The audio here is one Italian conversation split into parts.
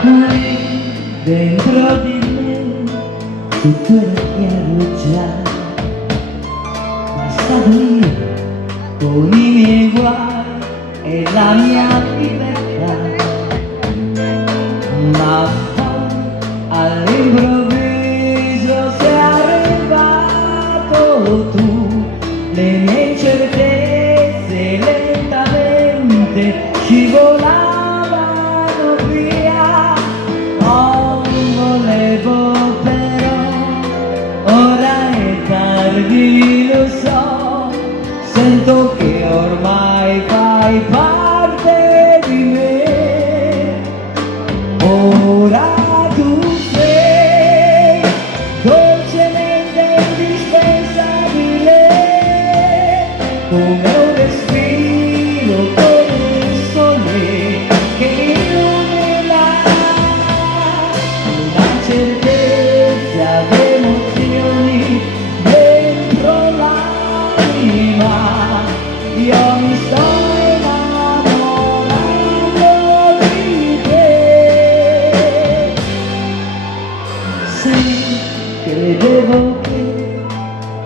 Qui dentro di me tutto era chiaro già, ma stato io con i miei guai e la mia libertà. Ma poi all'improvviso sei arrivato tu, le mie incertezze lentamente scivolavano via. Non volevo però, ora è tardi, lo so, sento che ormai fai parte di me. Ora tu sei dolcemente indispensabile, come un respiro, come il sole che illumina una certezza d'emozioni dentro l'anima. Io mi sto credevo che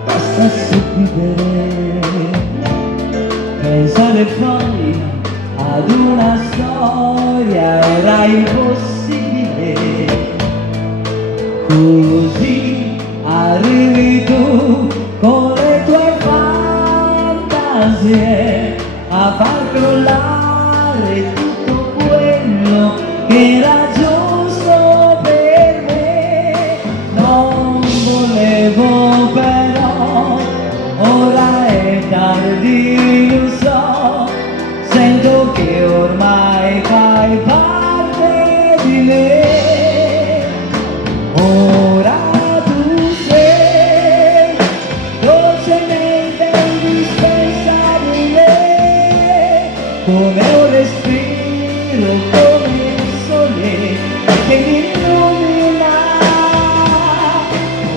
bastasse vivere, pensare poi ad una storia era impossibile. Così arrivi tu con le tue fantasie a far crollare tutto quello che era giusto per me. Non volevo però, ora è tardi, lo so, sento che ormai fai parte di me. Ora tu sei dolcemente indispensabile, come un respiro, come il sole che mi illumina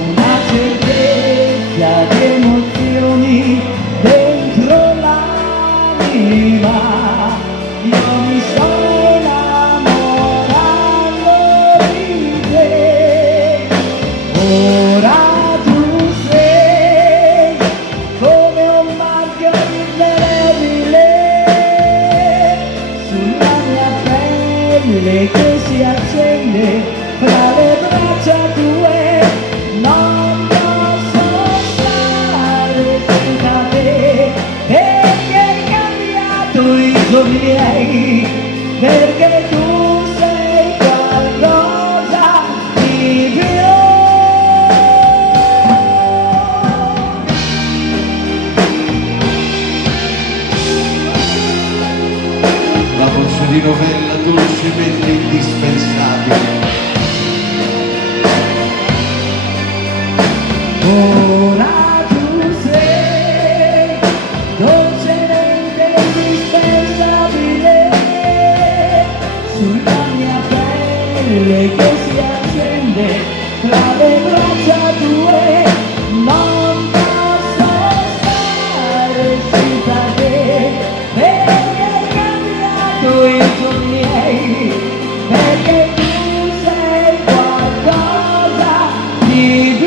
una certezza di emozioni dentro l'anima. Io mi sto innamorando di te. Ora tu sei come un marchio indelebile sulla mia pelle che si accende fra le braccia tue. Non posso stare senza te, perché hai cambiato i giorni miei, perché tu sei qualcosa di più. La voce di novella dolcemente indispensabile. Ora tu sei dolcemente indispensabile sulla mia pelle che si accende tra le braccia tue. Non posso stare senza te, perché hai cambiato i giorni miei, perché tu sei qualcosa di più.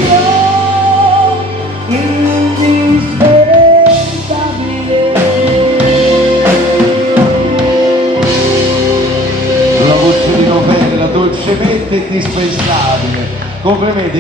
La voce di novella dolcemente indispensabile. Complimenti.